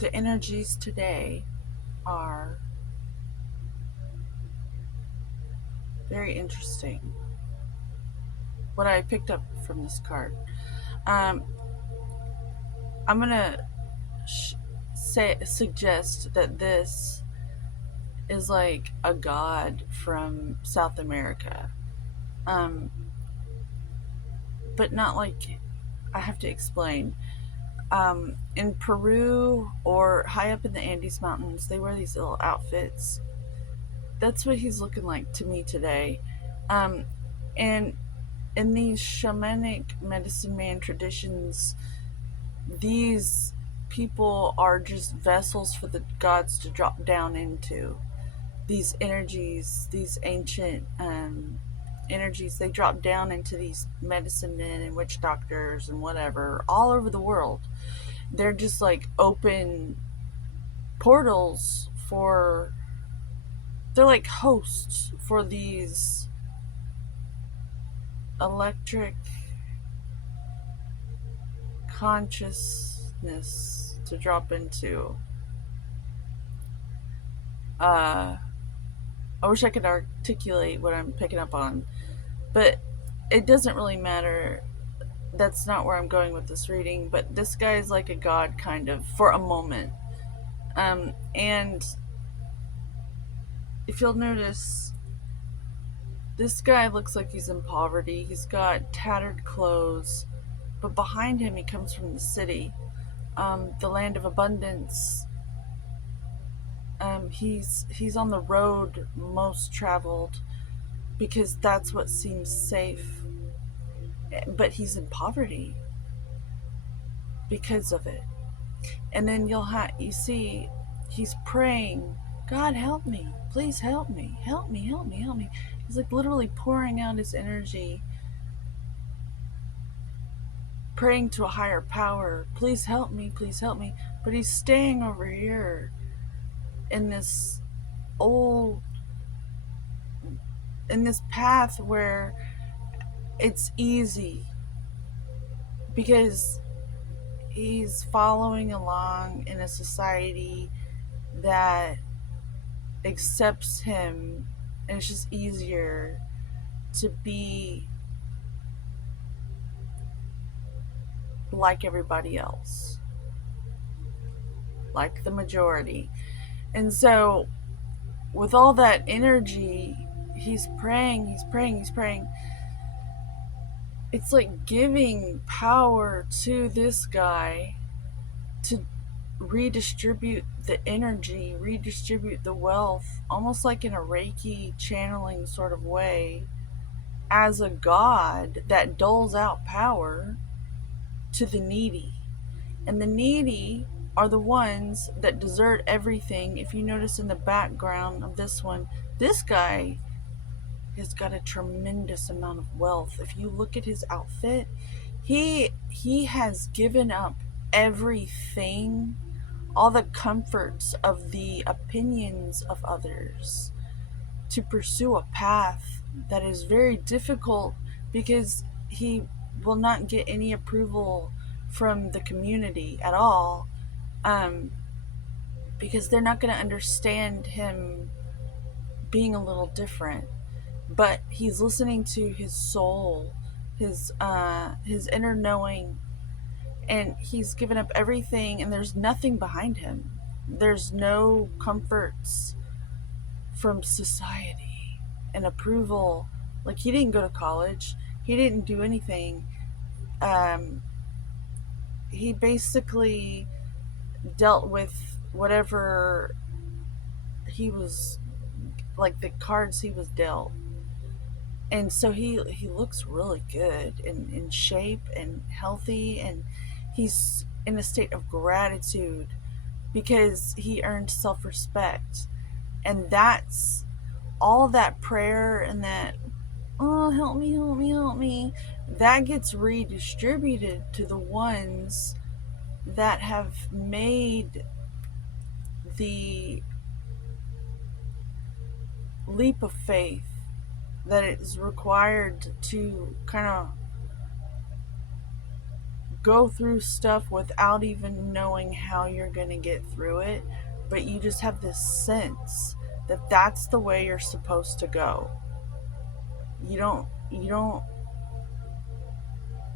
The energies today are very interesting. What I picked up from this card. Um, I'm gonna suggest that this is like a god from South America, um, but not like I have to explain. In Peru or high up in the Andes Mountains, they wear these little outfits. That's what he's looking like to me today. Um, and in these shamanic medicine man traditions, these people are just vessels for the gods to drop down into. These energies, these ancient energies, they drop down into these medicine men and witch doctors and whatever all over the world. They're just like open portals for, they're like hosts for these electric consciousness to drop into. Uh, I wish I could articulate what I'm picking up on, but it doesn't really matter. That's not where I'm going with this reading, but this guy is like a god, kind of, for a moment. And if you'll notice, this guy looks like he's in poverty. He's got tattered clothes, but behind him, he comes from the city, the land of abundance. He's on the road most traveled because that's what seems safe. But he's in poverty because of it. And then you see he's praying, God help me, please help me, help me, help me, help me. He's like literally pouring out his energy, praying to a higher power, please help me, please help me. But he's staying over here in this old in this path where it's easy because he's following along in a society that accepts him, and it's just easier to be like everybody else, like the majority. And so with all that energy, he's praying, he's praying, he's praying. It's like giving power to this guy to redistribute the energy, redistribute the wealth, almost like in a Reiki channeling sort of way, as a god that doles out power to the needy. And the needy are the ones that desert everything. If you notice in the background of this one, this guy has got a tremendous amount of wealth. If you look at his outfit, he has given up everything, all the comforts of the opinions of others, to pursue a path that is very difficult because he will not get any approval from the community at all, um, because they're not going to understand him being a little different. But he's listening to his soul, his inner knowing, and he's given up everything, and there's nothing behind him. There's no comforts from society and approval. Like, he didn't go to college, he didn't do anything. Um, he basically dealt with whatever he was, like the cards he was dealt. And so he looks really good and in shape and healthy, and he's in a state of gratitude because he earned self-respect. And that's all that prayer and that, oh, help me, help me, help me, that gets redistributed to the ones that have made the leap of faith that is required to kind of go through stuff without even knowing how you're going to get through it, but you just have this sense that that's the way you're supposed to go. You don't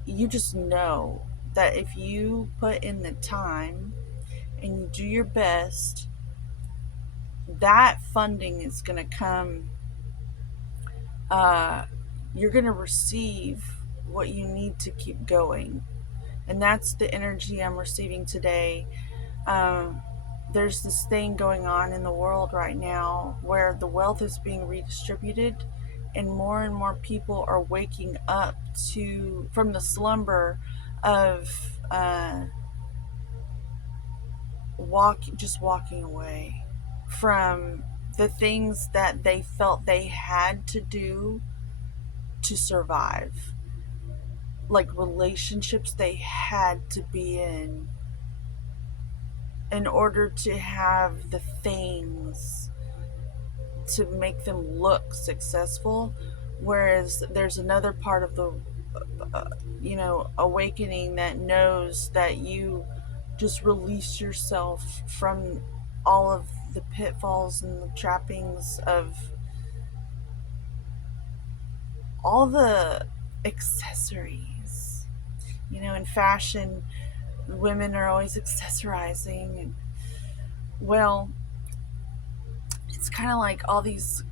you just know that if you put in the time and you do your best, that funding is going to come. uh, you're going to receive what you need to keep going. And that's the energy I'm receiving today. Um, there's this thing going on in the world right now where the wealth is being redistributed, and more people are waking up to from the slumber of walking away from the things that they felt they had to do to survive, like relationships they had to be in order to have the things to make them look successful. Whereas there's another part of the awakening that knows that you just release yourself from all of the pitfalls and the trappings of all the accessories. In fashion, women are always accessorizing, and well, it's kind of like all these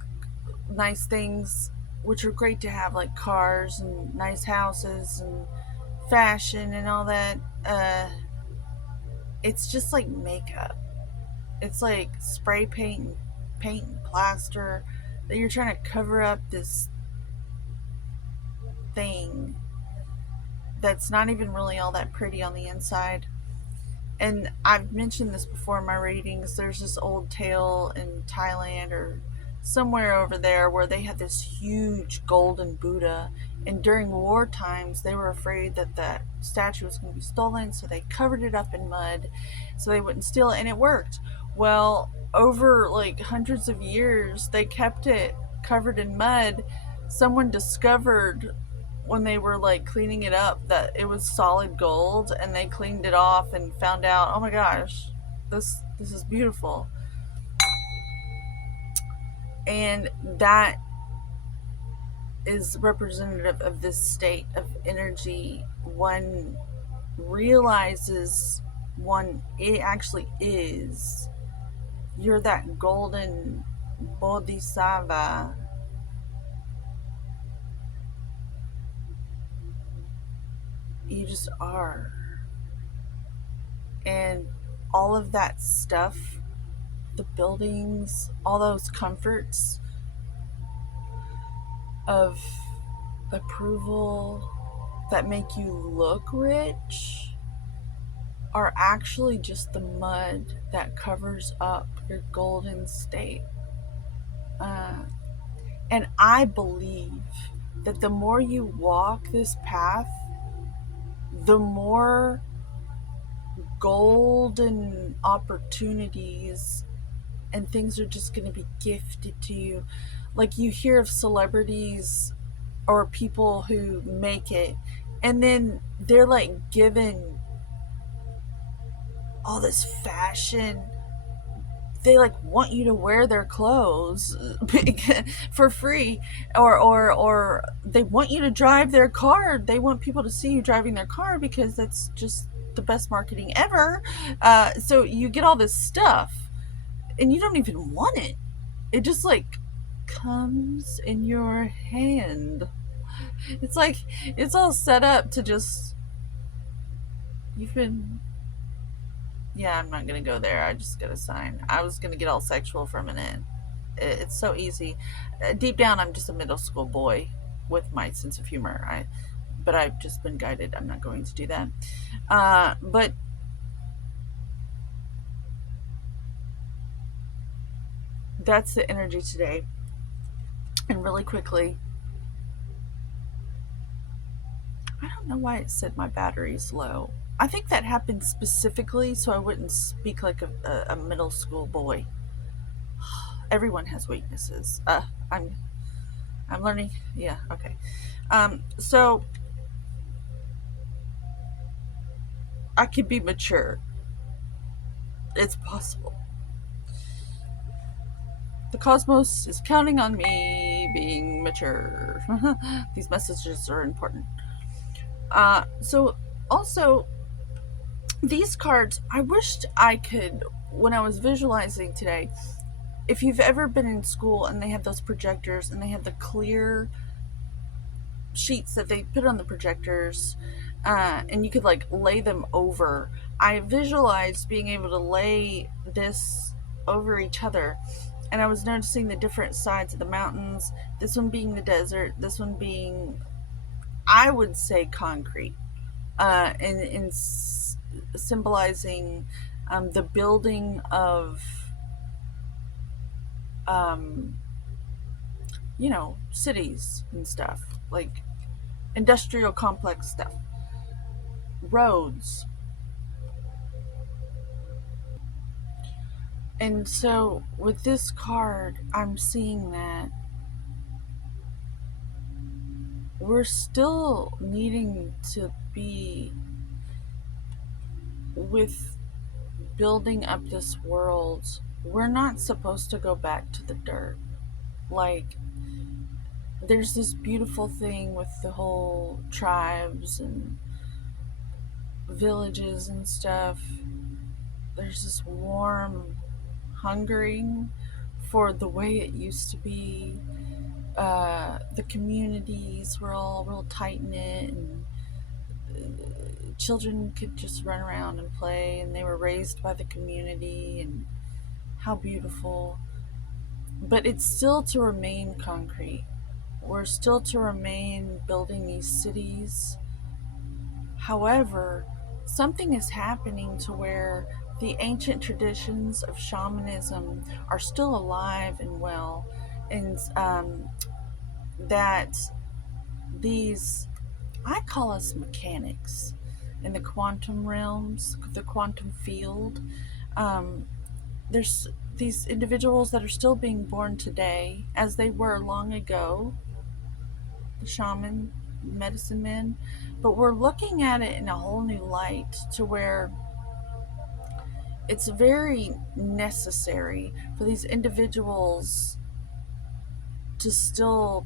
nice things which are great to have, like cars and nice houses and fashion and all that. It's just like makeup. It's like spray paint and plaster that you're trying to cover up this thing that's not even really all that pretty on the inside. And I've mentioned this before in my readings. There's this old tale in Thailand or somewhere over there where they had this huge golden Buddha, and during war times they were afraid that that statue was going to be stolen, so they covered it up in mud so they wouldn't steal it, and it worked. Well, over like hundreds of years they kept it covered in mud. Someone discovered when they were like cleaning it up that it was solid gold, and they cleaned it off and found out, oh my gosh, this is beautiful. And that is representative of this state of energy. One realizes it actually is. You're that golden bodhisattva. You just are. And all of that stuff, the buildings, all those comforts of approval that make you look rich, are actually just the mud that covers up your golden state. And I believe that the more you walk this path, the more golden opportunities and things are just going to be gifted to you. Like, you hear of celebrities or people who make it, and then they're like given all this fashion. They like want you to wear their clothes for free, or they want you to drive their car. They want people to see you driving their car because that's just the best marketing ever. So you get all this stuff and you don't even want it. It just like comes in your hand. It's like it's all set up to just, you've been, yeah, I'm not gonna go there. I just got a sign. I was gonna get all sexual for a minute. It's so easy. Deep down, I'm just a middle school boy with my sense of humor. But I've just been guided. I'm not going to do that. But that's the energy today. And really quickly, I don't know why it said my battery's low. I think that happened specifically so I wouldn't speak like a middle school boy. Everyone has weaknesses. I'm learning. Yeah, okay. So I can be mature. It's possible. The cosmos is counting on me being mature. These messages are important. So also, these cards, I wished I could, when I was visualizing today, if you've ever been in school and they have those projectors and they have the clear sheets that they put on the projectors, and you could like lay them over. I visualized being able to lay this over each other, and I was noticing the different sides of the mountains. This one being the desert, this one being, I would say, concrete, and symbolizing the building of, um, cities and stuff, like industrial complex stuff, roads. And so with this card, I'm seeing that we're still needing to be with building up this world. We're not supposed to go back to the dirt. Like, there's this beautiful thing with the whole tribes and villages and stuff. There's this warm hungering for the way it used to be. The communities were all real tight knit, and children could just run around and play, and they were raised by the community, and how beautiful. But it's still to remain concrete. We're still to remain building these cities. However, something is happening to where the ancient traditions of shamanism are still alive and well, and that these, I call us mechanics in the quantum realms, the quantum field. Um, there's these individuals that are still being born today, as they were long ago, the shaman, medicine men, but we're looking at it in a whole new light to where it's very necessary for these individuals to still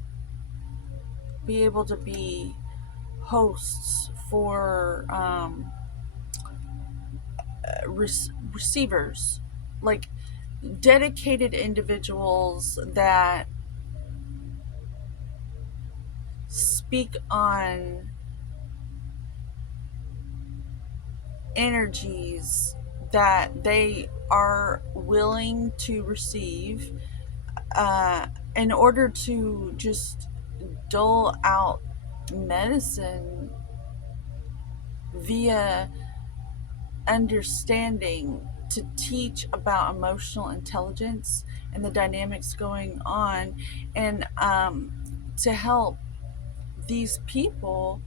be able to be hosts for receivers, like dedicated individuals that speak on energies that they are willing to receive, in order to just dole out medicine via understanding, to teach about emotional intelligence and the dynamics going on, and to help these people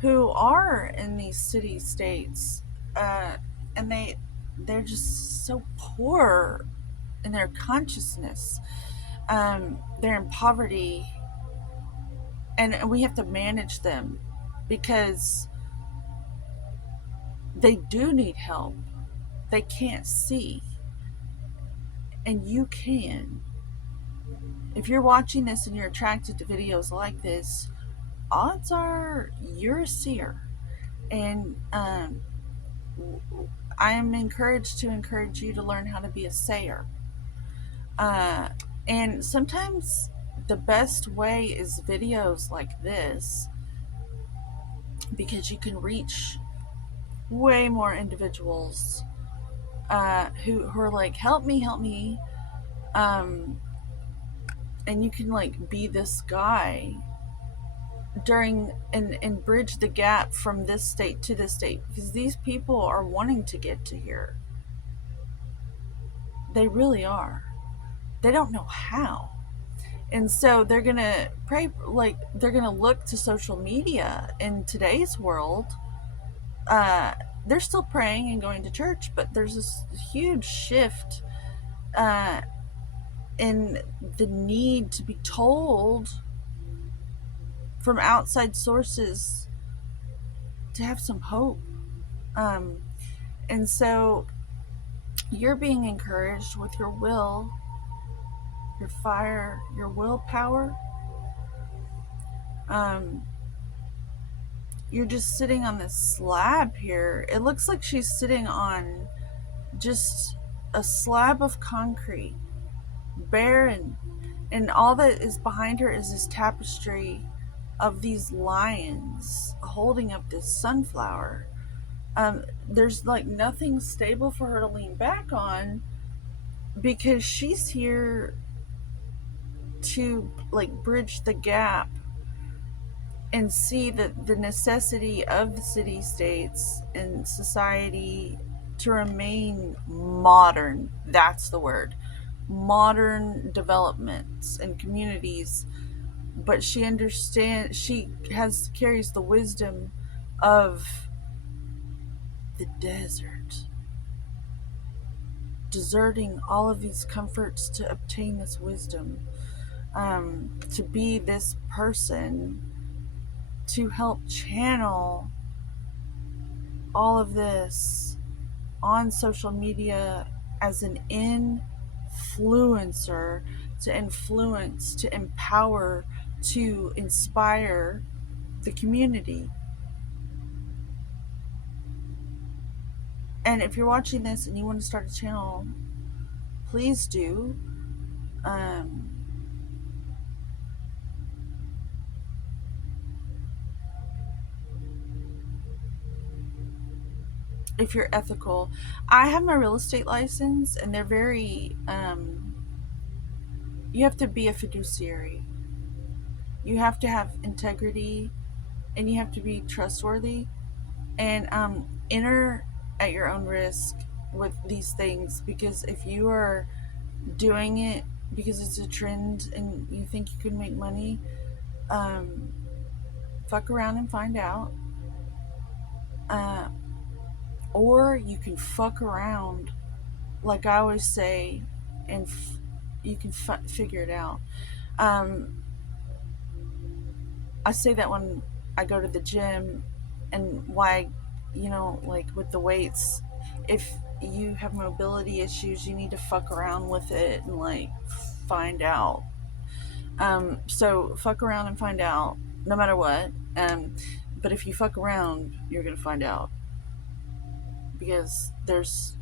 who are in these city states, and they're just so poor in their consciousness. They're in poverty, and we have to manage them because they do need help. They can't see, and you can. If you're watching this and you're attracted to videos like this, odds are you're a seer. And I am encouraged to encourage you to learn how to be a sayer. And sometimes the best way is videos like this, because you can reach way more individuals who are like, help me, and you can like be this guy during and bridge the gap from this state to this state, because these people are wanting to get to here. They really are. They don't know how. And so they're gonna pray, like they're gonna look to social media in today's world. They're still praying and going to church, but there's this huge shift in the need to be told from outside sources to have some hope. And so you're being encouraged with your will, your fire, your willpower. Um, you're just sitting on this slab here. It looks like she's sitting on just a slab of concrete, barren, and all that is behind her is this tapestry of these lions holding up this sunflower. There's like nothing stable for her to lean back on because she's here to like bridge the gap and see the necessity of the city states and society to remain modern. That's the word. Modern developments and communities, but she carries the wisdom of the desert, deserting all of these comforts to obtain this wisdom, to be this person to help channel all of this on social media as an influencer, to influence, to empower, to inspire the community. And if you're watching this and you want to start a channel, please do. Um, if you're ethical, I have my real estate license, and they're very. You have to be a fiduciary. You have to have integrity, and you have to be trustworthy. And enter at your own risk with these things, because if you are doing it because it's a trend and you think you can make money, um, fuck around and find out. Uh, or you can fuck around, like I always say, and you can figure it out. Um, I say that when I go to the gym, and why, like with the weights, if you have mobility issues, you need to fuck around with it and like find out. So fuck around and find out, no matter what. But if you fuck around, you're gonna find out, because there's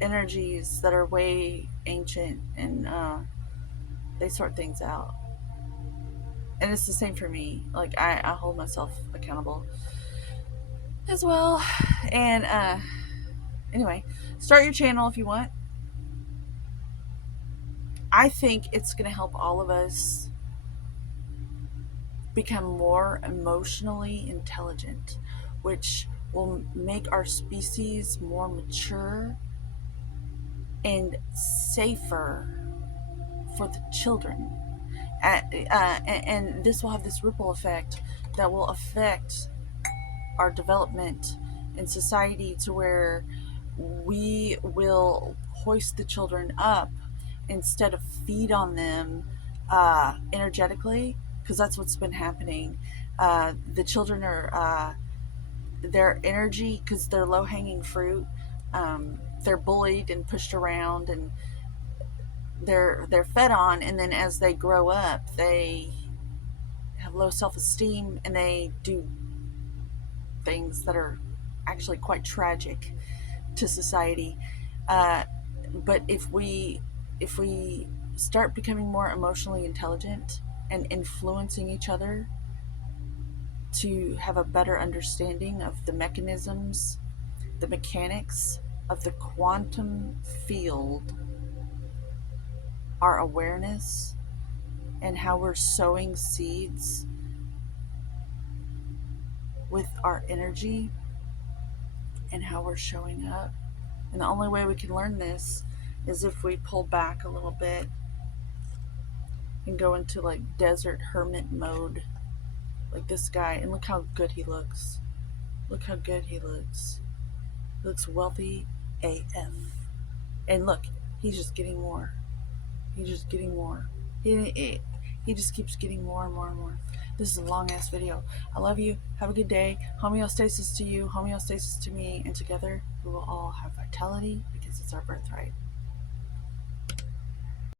energies that are way ancient, and they sort things out. And it's the same for me. Like I hold myself accountable as well. And anyway, start your channel if you want. I think it's going to help all of us become more emotionally intelligent, which will make our species more mature and safer for the children. And this will have this ripple effect that will affect our development in society, to where we will hoist the children up instead of feed on them energetically, because that's what's been happening. The children are their energy, because they're low hanging fruit. They're bullied and pushed around, and they're fed on, and then as they grow up, they have low self esteem, and they do things that are actually quite tragic to society. Uh, but if we start becoming more emotionally intelligent and influencing each other to have a better understanding of the mechanisms, the mechanics of the quantum field, our awareness, and how we're sowing seeds with our energy, and how we're showing up. And the only way we can learn this is if we pull back a little bit and go into like desert hermit mode, like this guy. And look how good he looks. Look how good he looks. He looks wealthy AF. And look, he's just getting more. He's just getting more. He just keeps getting more and more and more. This is a long ass video. I love you. Have a good day. Homeostasis to you, homeostasis to me, and together we will all have vitality because it's our birthright.